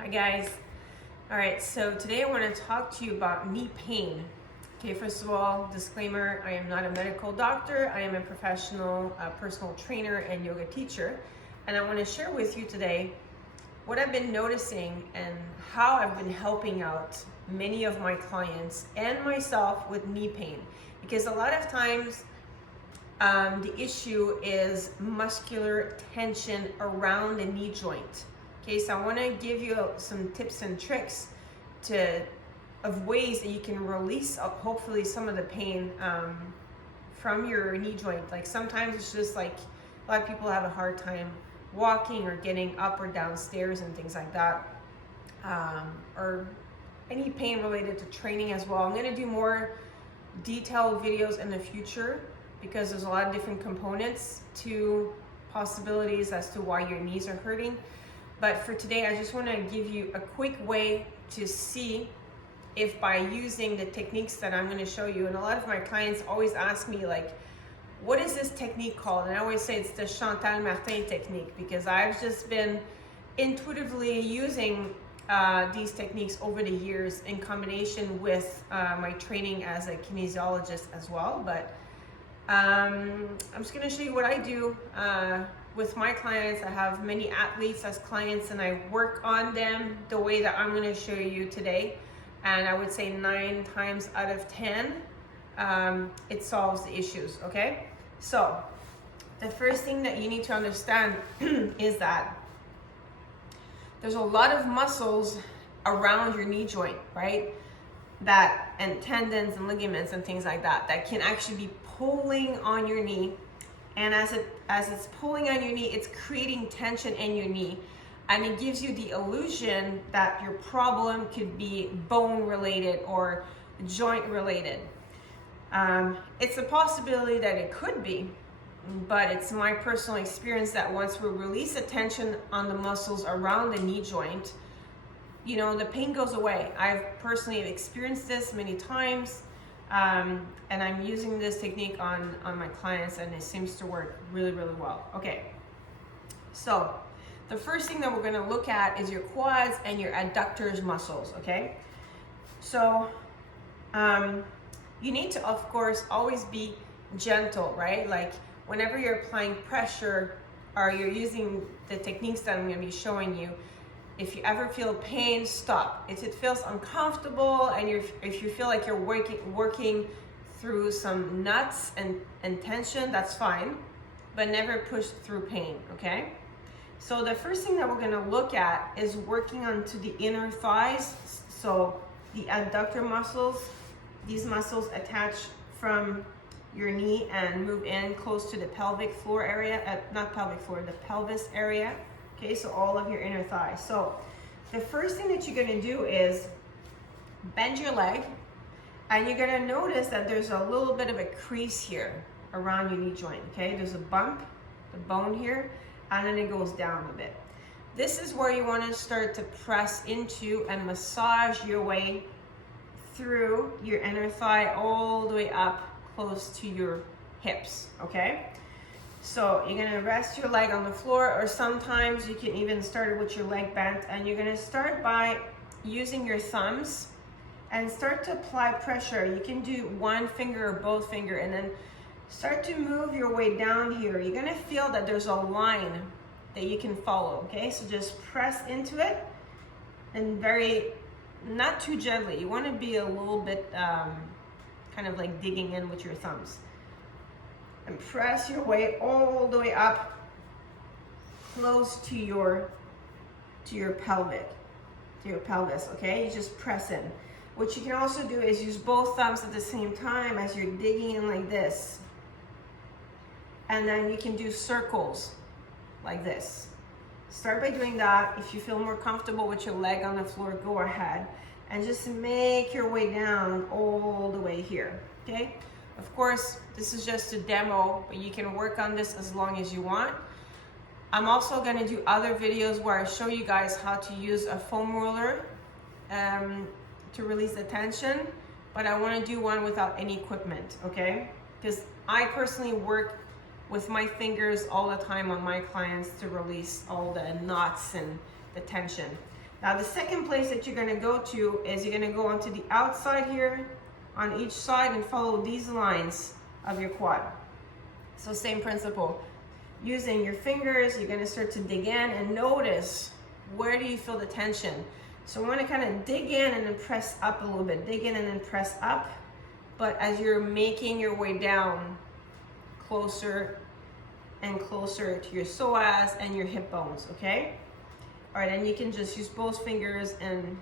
Hi guys. All right, so today I want to talk to you about knee pain. Okay, first of all, disclaimer, I am not a medical doctor. I am a professional personal trainer and yoga teacher. And I want to share with you today what I've been noticing and how I've been helping out many of my clients and myself with knee pain. Because a lot of times the issue is muscular tension around the knee joint. Okay, so I want to give you some tips and tricks of ways that you can release hopefully some of the pain from your knee joint. Like sometimes it's just like a lot of people have a hard time walking or getting up or down stairs and things like that, or any pain related to training as well. I'm going to do more detailed videos in the future because there's a lot of different components to possibilities as to why your knees are hurting. But for today, I just want to give you a quick way to see if by using the techniques that I'm going to show you, and a lot of my clients always ask me like, what is this technique called? And I always say it's the Chantal technique, because I've just been intuitively using these techniques over the years in combination with my training as a kinesiologist as well. But I'm just going to show you what I do with my clients. I have many athletes as clients and I work on them the way that I'm going to show you today. And I would say 9 times out of 10, it solves the issues, okay? So the first thing that you need to understand is that there's a lot of muscles around your knee joint, right? And tendons and ligaments and things like that can actually be pulling on your knee. And as it's pulling on your knee, it's creating tension in your knee. And it gives you the illusion that your problem could be bone related or joint related. It's a possibility that it could be, but it's my personal experience that once we release the tension on the muscles around the knee joint, you know, the pain goes away. I've personally experienced this many times. And I'm using this technique on my clients and it seems to work really, really well. Okay, so the first thing that we're gonna look at is your quads and your adductors muscles, okay? So you need to, of course, always be gentle, right? Like whenever you're applying pressure or you're using the techniques that I'm gonna be showing you, if you ever feel pain, stop. If it feels uncomfortable and if you feel like you're working through some nuts and tension, that's fine, but never push through pain, okay? So the first thing that we're gonna look at is working onto the inner thighs. So the adductor muscles, these muscles attach from your knee and move in close to the pelvic floor area, not pelvic floor, the pelvis area. Okay, so all of your inner thighs. So the first thing that you're gonna do is bend your leg, and you're gonna notice that there's a little bit of a crease here around your knee joint, okay? There's a bump, the bone here, and then it goes down a bit. This is where you wanna start to press into and massage your way through your inner thigh all the way up close to your hips, okay? So you're gonna rest your leg on the floor, or sometimes you can even start it with your leg bent, and you're gonna start by using your thumbs and start to apply pressure. You can do one finger or both finger, and then start to move your way down here. You're gonna feel that there's a line that you can follow, okay? So just press into it, and not too gently. You wanna be a little bit kind of like digging in with your thumbs. And press your way all the way up close to your pelvis, okay? You just press in. What you can also do is use both thumbs at the same time as you're digging in like this. And then you can do circles like this. Start by doing that. If you feel more comfortable with your leg on the floor, go ahead. And just make your way down all the way here, okay? Of course, this is just a demo, but you can work on this as long as you want. I'm also gonna do other videos where I show you guys how to use a foam roller to release the tension, but I wanna do one without any equipment, okay? Because I personally work with my fingers all the time on my clients to release all the knots and the tension. Now the second place that you're gonna go to is you're gonna go onto the outside here on each side and follow these lines of your quad. So same principle. Using your fingers, you're gonna start to dig in and notice where do you feel the tension. So we wanna kind of dig in and then press up a little bit. Dig in and then press up. But as you're making your way down, closer and closer to your psoas and your hip bones, okay? All right, and you can just use both fingers and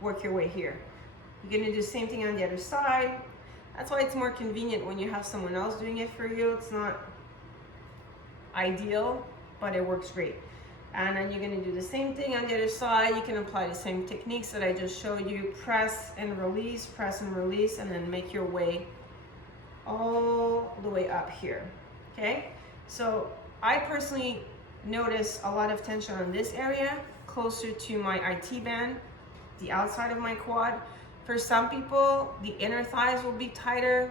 work your way here. You're gonna do the same thing on the other side. That's why it's more convenient when you have someone else doing it for you. It's not ideal, but it works great. And then you're gonna do the same thing on the other side. You can apply the same techniques that I just showed you. Press and release, and then make your way all the way up here, okay? So I personally notice a lot of tension on this area, closer to my IT band, the outside of my quad. For some people, the inner thighs will be tighter.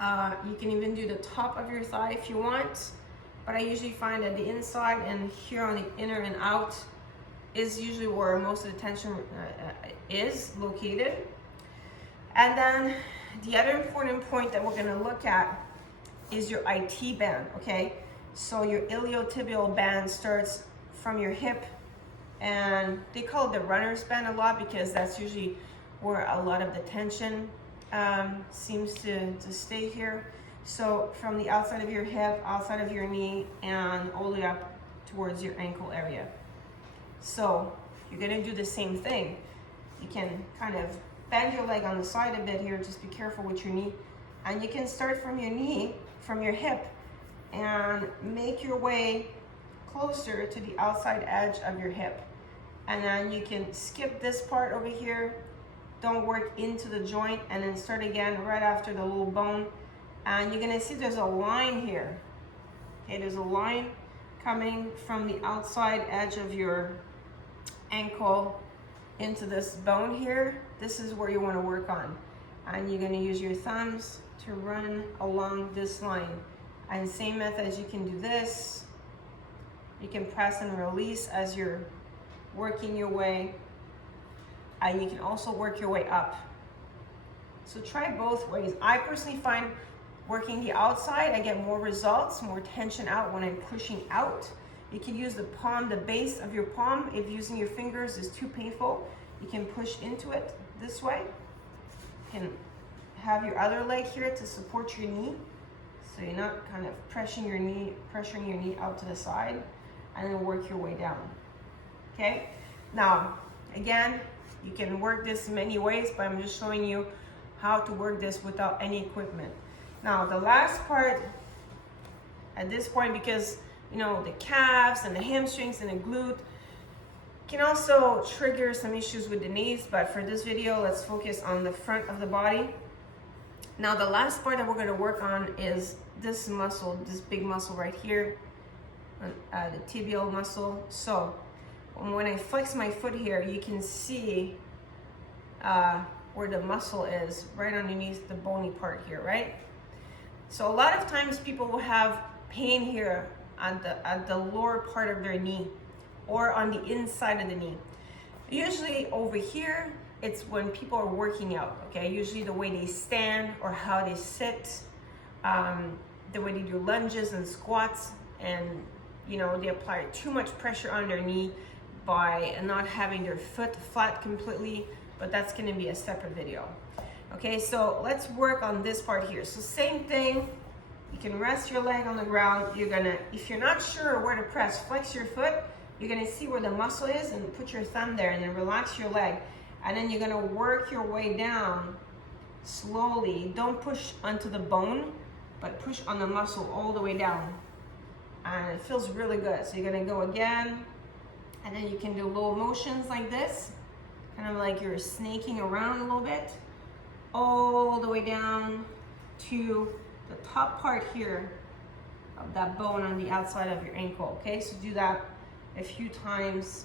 You can even do the top of your thigh if you want, but I usually find that the inside and here on the inner and out is usually where most of the tension is located. And then the other important point that we're gonna look at is your IT band, okay? So your iliotibial band starts from your hip, and they call it the runner's band a lot because that's usually where a lot of the tension seems to stay here. So from the outside of your hip, outside of your knee, and all the way up towards your ankle area. So you're gonna do the same thing. You can kind of bend your leg on the side a bit here, just be careful with your knee. And you can start from your knee, from your hip, and make your way closer to the outside edge of your hip. And then you can skip this part over here. Don't work into the joint, and then start again right after the little bone. And you're gonna see there's a line here. Okay, there's a line coming from the outside edge of your ankle into this bone here. This is where you wanna work on. And you're gonna use your thumbs to run along this line. And same method as you can do this. You can press and release as you're working your way. And you can also work your way up. So try both ways. I personally find working the outside, I get more results, more tension out when I'm pushing out. You can use the palm, the base of your palm. If using your fingers is too painful, you can push into it this way. You can have your other leg here to support your knee. So you're not kind of pressuring your knee out to the side, and then work your way down, okay? Now, again, you can work this many ways, but I'm just showing you how to work this without any equipment. Now, the last part at this point, because you know, the calves and the hamstrings and the glute can also trigger some issues with the knees, but for this video, let's focus on the front of the body. Now, the last part that we're gonna work on is this muscle, this big muscle right here, the tibial muscle. So when I flex my foot here, you can see where the muscle is, right underneath the bony part here, right? So a lot of times people will have pain here at the lower part of their knee or on the inside of the knee. Usually over here, it's when people are working out, okay? Usually the way they stand or how they sit, the way they do lunges and squats, and you know, they apply too much pressure on their knee by not having their foot flat completely, but that's gonna be a separate video. Okay, so let's work on this part here. So same thing, you can rest your leg on the ground. You're gonna, if you're not sure where to press, flex your foot. You're gonna see where the muscle is and put your thumb there and then relax your leg. And then you're gonna work your way down slowly. Don't push onto the bone, but push on the muscle all the way down. And it feels really good. So you're gonna go again, and then you can do little motions like this, kind of like you're snaking around a little bit, all the way down to the top part here of that bone on the outside of your ankle, okay? So do that a few times,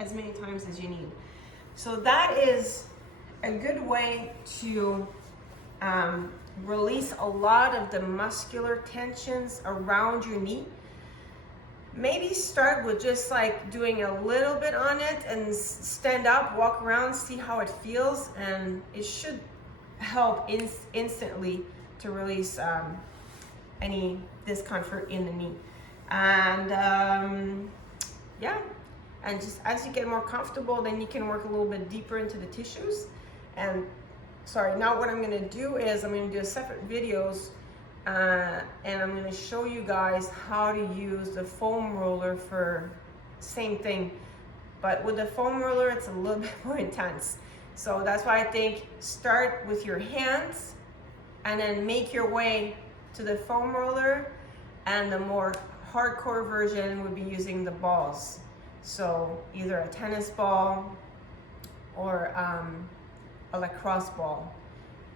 as many times as you need. So that is a good way to release a lot of the muscular tensions around your knee. maybe start with just like doing a little bit on it and stand up, walk around, see how it feels, and it should help instantly to release any discomfort in the knee. And yeah, and just as you get more comfortable, then you can work a little bit deeper into the tissues. And sorry, now what I'm going to do is I'm going to do a separate videos, and I'm going to show you guys how to use the foam roller for same thing, but with the foam roller it's a little bit more intense. So that's why I think start with your hands and then make your way to the foam roller, and the more hardcore version would be using the balls. So either a tennis ball or a lacrosse ball.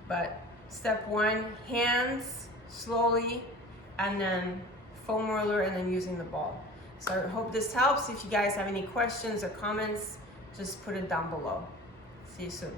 But step one, hands slowly, and then foam roller, and then using the ball. So I hope this helps. If you guys have any questions or comments, just put it down below. See you soon.